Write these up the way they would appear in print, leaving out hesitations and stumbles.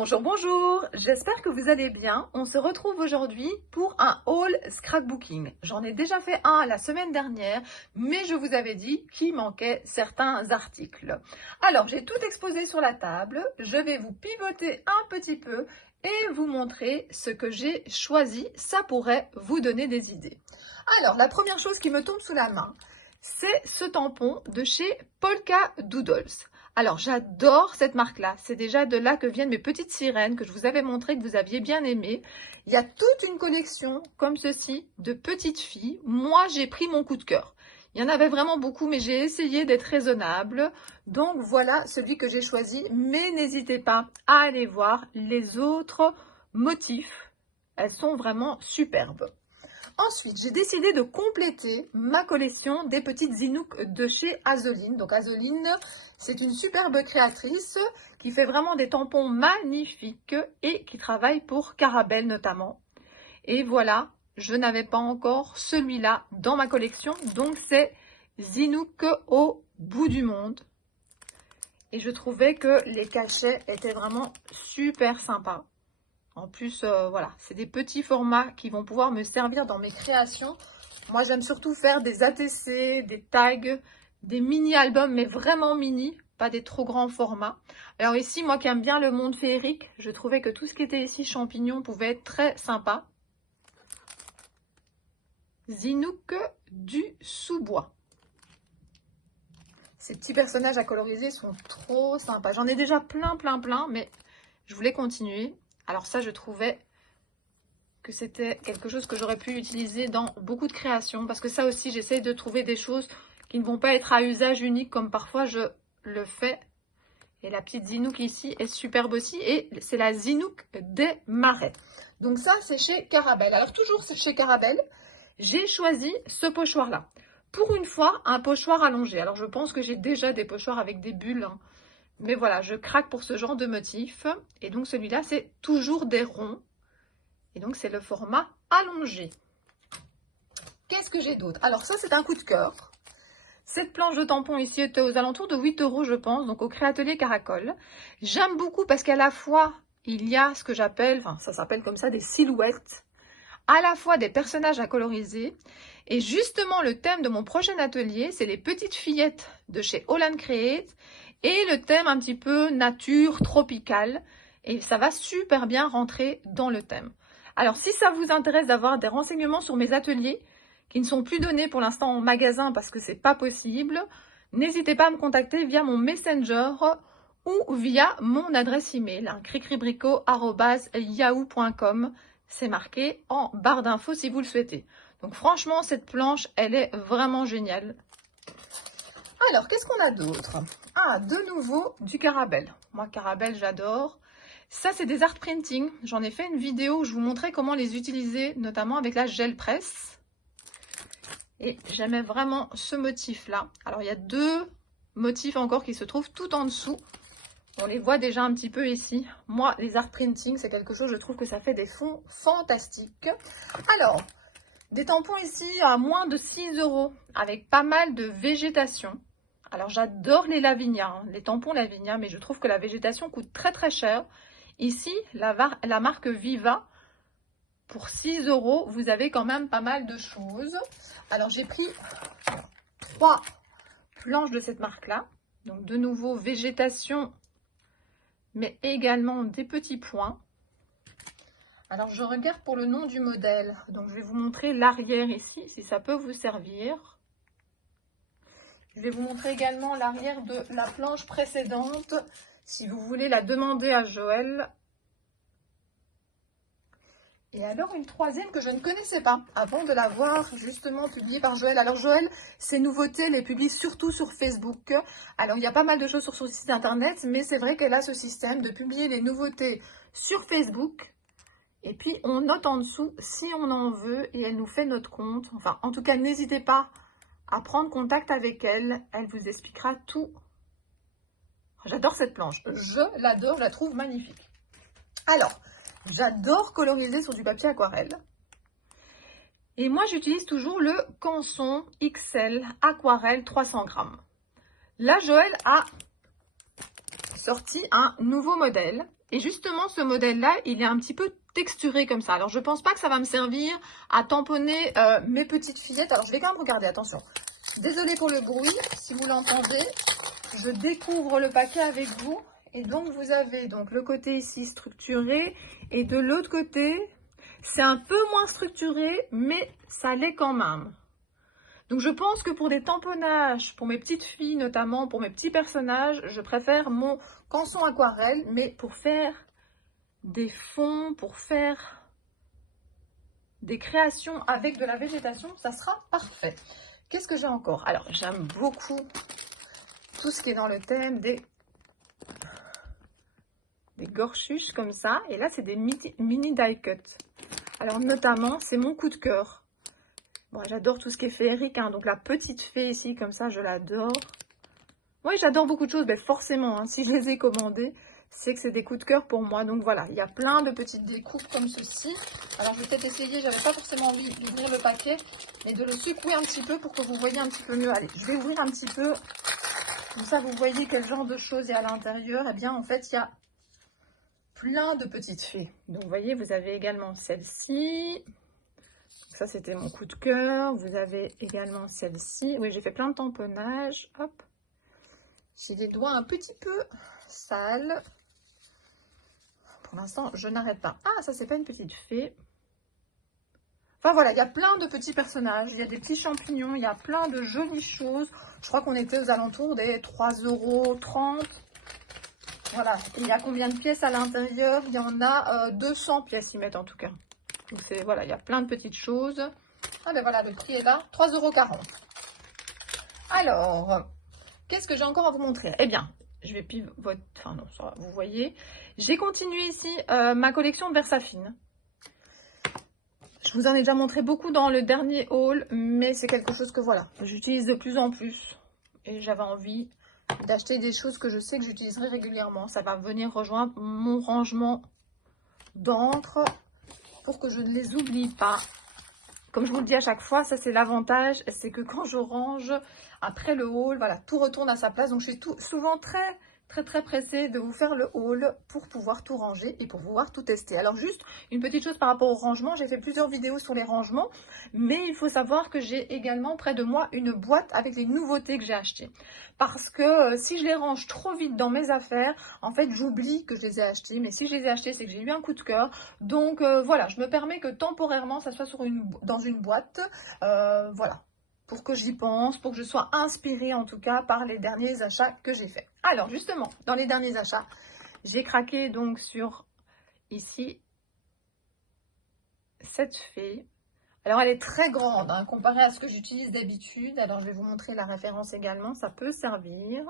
Bonjour, bonjour, j'espère que vous allez bien. On se retrouve aujourd'hui pour un haul scrapbooking. J'en ai déjà fait un la semaine dernière, mais je vous avais dit qu'il manquait certains articles. Alors, j'ai tout exposé sur la table. Je vais vous pivoter un petit peu et vous montrer ce que j'ai choisi. Ça pourrait vous donner des idées. Alors, la première chose qui me tombe sous la main, c'est ce tampon de chez Polka Doodles. Alors, j'adore cette marque-là. C'est déjà de là que viennent mes petites sirènes que je vous avais montré, que vous aviez bien aimé. Il y a toute une collection comme ceci de petites filles. Moi, j'ai pris mon coup de cœur. Il y en avait vraiment beaucoup, mais j'ai essayé d'être raisonnable. Donc, voilà celui que j'ai choisi. Mais n'hésitez pas à aller voir les autres motifs. Elles sont vraiment superbes. Ensuite, j'ai décidé de compléter ma collection des petites Zinouks de chez Azoline. Donc Azoline, c'est une superbe créatrice qui fait vraiment des tampons magnifiques et qui travaille pour Carabelle notamment. Et voilà, je n'avais pas encore celui-là dans ma collection. Donc c'est Zinouk au bout du monde. Et je trouvais que les cachets étaient vraiment super sympas. En plus, voilà, c'est des petits formats qui vont pouvoir me servir dans mes créations. Moi, j'aime surtout faire des ATC, des tags, des mini-albums, mais vraiment mini, pas des trop grands formats. Alors ici, moi qui aime bien le monde féerique, je trouvais que tout ce qui était ici champignons pouvait être très sympa. Zinouk du sous-bois. Ces petits personnages à coloriser sont trop sympas. J'en ai déjà plein, mais je voulais continuer. Alors ça, je trouvais que c'était quelque chose que j'aurais pu utiliser dans beaucoup de créations. Parce que ça aussi, j'essaye de trouver des choses qui ne vont pas être à usage unique comme parfois je le fais. Et la petite Zinouk ici est superbe aussi. Et c'est la Zinouk des Marais. Donc ça, c'est chez Carabelle. Alors toujours chez Carabelle, j'ai choisi ce pochoir-là. Pour une fois, un pochoir allongé. Alors je pense que j'ai déjà des pochoirs avec des bulles, hein. Mais voilà, je craque pour ce genre de motif. Et donc celui-là, c'est toujours des ronds. Et donc c'est le format allongé. Qu'est-ce que j'ai d'autre? Alors ça, c'est un coup de cœur. Cette planche de tampon ici était aux alentours de 8 € je pense, donc au Créatelier Caracol. J'aime beaucoup parce qu'à la fois, il y a ce que j'appelle, enfin ça s'appelle comme ça, des silhouettes. À la fois des personnages à coloriser. Et justement, le thème de mon prochain atelier, c'est les petites fillettes de chez Holland Create. Et le thème un petit peu nature, tropicale. Et ça va super bien rentrer dans le thème. Alors, si ça vous intéresse d'avoir des renseignements sur mes ateliers, qui ne sont plus donnés pour l'instant en magasin parce que c'est pas possible, n'hésitez pas à me contacter via mon Messenger ou via mon adresse email, cricribrico@yahoo.com. C'est marqué en barre d'infos si vous le souhaitez. Donc franchement, cette planche, elle est vraiment géniale. Alors, qu'est-ce qu'on a d'autre? Ah, de nouveau, du Carabelle. Moi, Carabelle, j'adore. Ça, c'est des art printing. J'en ai fait une vidéo où je vous montrais comment les utiliser, notamment avec la gel presse. Et j'aimais vraiment ce motif-là. Alors, il y a deux motifs encore qui se trouvent tout en dessous. On les voit déjà un petit peu ici. Moi, les art printing, c'est quelque chose, je trouve que ça fait des fonds fantastiques. Alors, des tampons ici à moins de 6 € avec pas mal de végétation. Alors, j'adore les Lavinia, hein, les tampons Lavinia, mais je trouve que la végétation coûte très cher. Ici, la marque Viva, pour 6 €, vous avez quand même pas mal de choses. Alors, j'ai pris 3 planches de cette marque-là. Donc, de nouveau, végétation, mais également des petits points. Alors, je regarde pour le nom du modèle. Donc, je vais vous montrer l'arrière ici, si ça peut vous servir. Je vais vous montrer également l'arrière de la planche précédente, si vous voulez la demander à Joël. Et alors, une troisième que je ne connaissais pas, avant de la voir justement publiée par Joël. Alors, Joël, ses nouveautés les publie surtout sur Facebook. Alors, il y a pas mal de choses sur son site internet, mais c'est vrai qu'elle a ce système de publier les nouveautés sur Facebook. Et puis, on note en dessous si on en veut et elle nous fait notre compte. Enfin, en tout cas, n'hésitez pas à prendre contact avec elle. Elle vous expliquera tout. J'adore cette planche. Je l'adore, je la trouve magnifique. Alors, j'adore coloriser sur du papier aquarelle. Et moi, j'utilise toujours le Canson XL Aquarelle 300 grammes. Là, Joël a sorti un nouveau modèle. Et justement, ce modèle-là, il est un petit peu texturé comme ça. Alors, je pense pas que ça va me servir à tamponner mes petites fillettes. Alors, je vais quand même regarder, attention. Désolée pour le bruit, si vous l'entendez. Je découvre le paquet avec vous. Et donc, vous avez donc le côté ici structuré. Et de l'autre côté, c'est un peu moins structuré, mais ça l'est quand même. Donc, je pense que pour des tamponnages, pour mes petites filles notamment, pour mes petits personnages, je préfère mon canson aquarelle. Mais pour faire des fonds, pour faire des créations avec de la végétation, ça sera parfait. Qu'est-ce que j'ai encore? Alors, j'aime beaucoup tout ce qui est dans le thème des gorchuches comme ça. Et là, c'est des mini die cut. Alors, notamment, c'est mon coup de cœur. Bon, j'adore tout ce qui est féerique, hein, donc la petite fée ici, comme ça, je l'adore. Oui, j'adore beaucoup de choses, mais forcément, hein, si je les ai commandées, c'est que c'est des coups de cœur pour moi. Donc voilà, il y a plein de petites découpes comme ceci. Alors, je vais peut-être essayer, j'avais pas forcément envie d'ouvrir le paquet, mais de le secouer un petit peu pour que vous voyez un petit peu mieux. Allez, je vais ouvrir un petit peu, comme ça vous voyez quel genre de choses il y a à l'intérieur. Eh bien, en fait, il y a plein de petites fées. Donc, vous voyez, vous avez également celle-ci. Ça, c'était mon coup de cœur. Vous avez également celle-ci. Oui, j'ai fait plein de tamponnages. Hop. J'ai les doigts un petit peu sales. Pour l'instant, je n'arrête pas. Ah, ça, c'est pas une petite fée. Enfin, voilà, il y a plein de petits personnages. Il y a des petits champignons. Il y a plein de jolies choses. Je crois qu'on était aux alentours des 3,30 €. Voilà. Et il y a combien de pièces à l'intérieur? Il y en a 200 pièces, ils mettent en tout cas. Donc, c'est, voilà, il y a plein de petites choses. Ah, ben voilà, le prix est là. 3,40 €. Alors, qu'est-ce que j'ai encore à vous montrer? Eh bien, je vais pivoter. Enfin, non, ça, vous voyez. J'ai continué ici ma collection de Versafine. Je vous en ai déjà montré beaucoup dans le dernier haul, mais c'est quelque chose que voilà, j'utilise de plus en plus. Et j'avais envie d'acheter des choses que je sais que j'utiliserai régulièrement. Ça va venir rejoindre mon rangement d'encre pour que je ne les oublie pas. Comme je vous le dis à chaque fois, ça c'est l'avantage, c'est que quand je range après le haul, voilà, tout retourne à sa place. Donc je suis souvent très pressée de vous faire le haul pour pouvoir tout ranger et pour pouvoir tout tester. Alors juste une petite chose par rapport au rangement, j'ai fait plusieurs vidéos sur les rangements, mais il faut savoir que j'ai également près de moi une boîte avec les nouveautés que j'ai achetées. Parce que si je les range trop vite dans mes affaires, en fait j'oublie que je les ai achetées, mais si je les ai achetées, c'est que j'ai eu un coup de cœur. Donc voilà, je me permets que temporairement ça soit dans une boîte, voilà, pour que j'y pense, pour que je sois inspirée en tout cas par les derniers achats que j'ai faits. Alors justement, dans les derniers achats, j'ai craqué donc sur ici cette fée. Alors elle est très grande hein, comparée à ce que j'utilise d'habitude. Alors je vais vous montrer la référence également, ça peut servir.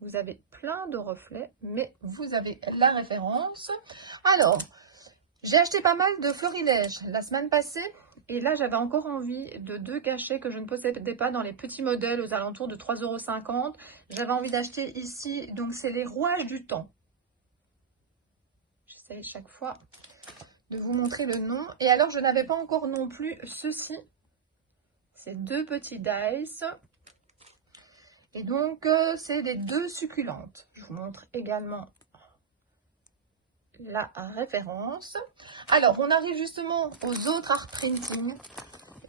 Vous avez plein de reflets, mais vous avez la référence. Alors, j'ai acheté pas mal de florilèges la semaine passée. Et là, j'avais encore envie de 2 cachets que je ne possédais pas dans les petits modèles aux alentours de 3,50 €. J'avais envie d'acheter ici, donc c'est les rouages du temps. J'essaye chaque fois de vous montrer le nom. Et alors, je n'avais pas encore non plus ceci. Ces 2 petits dice. Et donc, c'est les 2 succulentes. Je vous montre également la référence. Alors, on arrive justement aux autres art printing.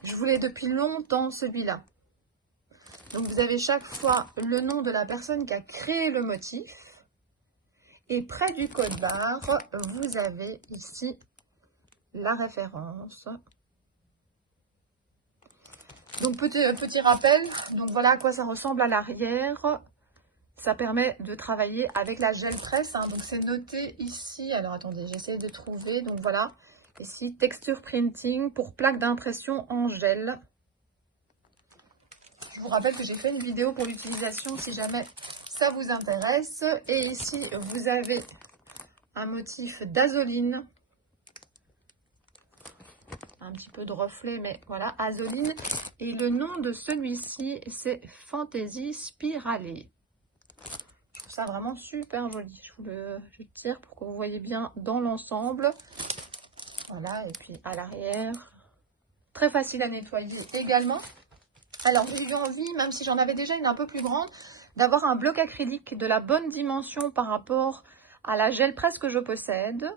Je voulais depuis longtemps celui-là. Donc, vous avez chaque fois le nom de la personne qui a créé le motif. Et près du code barre, vous avez ici la référence. Donc, petit rappel. Donc, voilà à quoi ça ressemble à l'arrière. Ça permet de travailler avec la gel presse. Hein. Donc, c'est noté ici. Alors, attendez, j'essaie de trouver. Donc, voilà. Ici, texture printing pour plaque d'impression en gel. Je vous rappelle que j'ai fait une vidéo pour l'utilisation si jamais ça vous intéresse. Et ici, vous avez un motif d'azoline. Un petit peu de reflet, mais voilà, azoline. Et le nom de celui-ci, c'est Fantasy Spiralé. Je trouve ça vraiment super joli. Je tire pour que vous voyez bien dans l'ensemble. Voilà, et puis à l'arrière. Très facile à nettoyer également. Alors, j'ai eu envie, même si j'en avais déjà une un peu plus grande, d'avoir un bloc acrylique de la bonne dimension par rapport à la gel presse que je possède.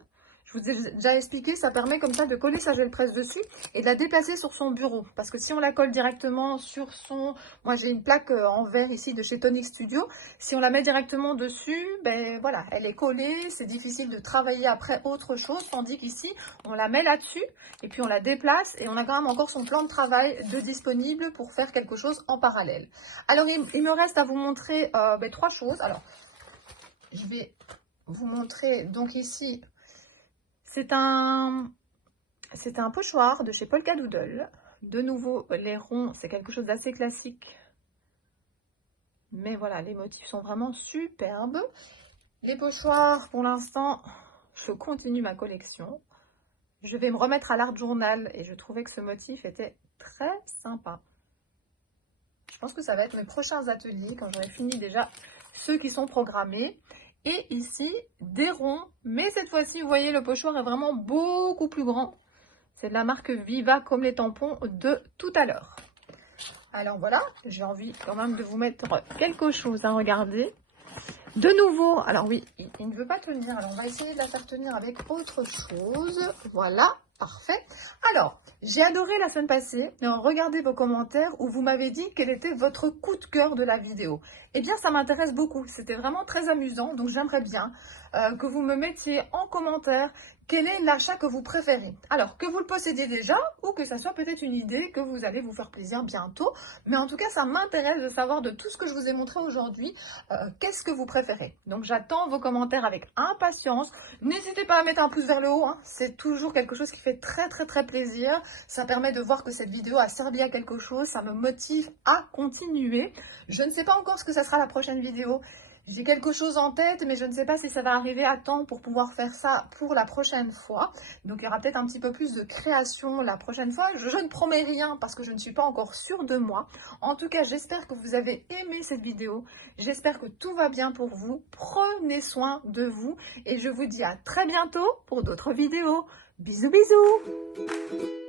Je vous ai déjà expliqué, ça permet comme ça de coller sa gel presse dessus et de la déplacer sur son bureau. Parce que si on la colle directement sur son... Moi, j'ai une plaque en verre ici de chez Tonic Studio. Si on la met directement dessus, ben voilà, elle est collée. C'est difficile de travailler après autre chose. Tandis qu'ici, on la met là-dessus et puis on la déplace et on a quand même encore son plan de travail de disponible pour faire quelque chose en parallèle. Alors, il me reste à vous montrer 3 choses. Alors, je vais vous montrer donc ici... C'est un pochoir de chez Polka Doodle. De nouveau, les ronds, c'est quelque chose d'assez classique. Mais voilà, les motifs sont vraiment superbes. Les pochoirs, pour l'instant, je continue ma collection. Je vais me remettre à l'art journal et je trouvais que ce motif était très sympa. Je pense que ça va être mes prochains ateliers quand j'aurai fini déjà ceux qui sont programmés. Et ici, des ronds, mais cette fois-ci, vous voyez, le pochoir est vraiment beaucoup plus grand. C'est de la marque Viva, comme les tampons de tout à l'heure. Alors voilà, j'ai envie quand même de vous mettre quelque chose à regarder. De nouveau, alors oui, il ne veut pas tenir, alors on va essayer de la faire tenir avec autre chose. Voilà, parfait. Alors, j'ai adoré la semaine passée, regardez vos commentaires où vous m'avez dit quel était votre coup de cœur de la vidéo. Eh bien, ça m'intéresse beaucoup, c'était vraiment très amusant, donc j'aimerais bien que vous me mettiez en commentaire quel est l'achat que vous préférez. Alors, que vous le possédiez déjà ou que ça soit peut-être une idée que vous allez vous faire plaisir bientôt. Mais en tout cas, ça m'intéresse de savoir de tout ce que je vous ai montré aujourd'hui, qu'est-ce que vous préférez. Donc, j'attends vos commentaires avec impatience. N'hésitez pas à mettre un pouce vers le haut, hein. C'est toujours quelque chose qui fait très plaisir. Ça permet de voir que cette vidéo a servi à quelque chose. Ça me motive à continuer. Je ne sais pas encore ce que ça sera la prochaine vidéo. J'ai quelque chose en tête, mais je ne sais pas si ça va arriver à temps pour pouvoir faire ça pour la prochaine fois. Donc, il y aura peut-être un petit peu plus de création la prochaine fois. Je ne promets rien parce que je ne suis pas encore sûre de moi. En tout cas, j'espère que vous avez aimé cette vidéo. J'espère que tout va bien pour vous. Prenez soin de vous et je vous dis à très bientôt pour d'autres vidéos. Bisous, bisous!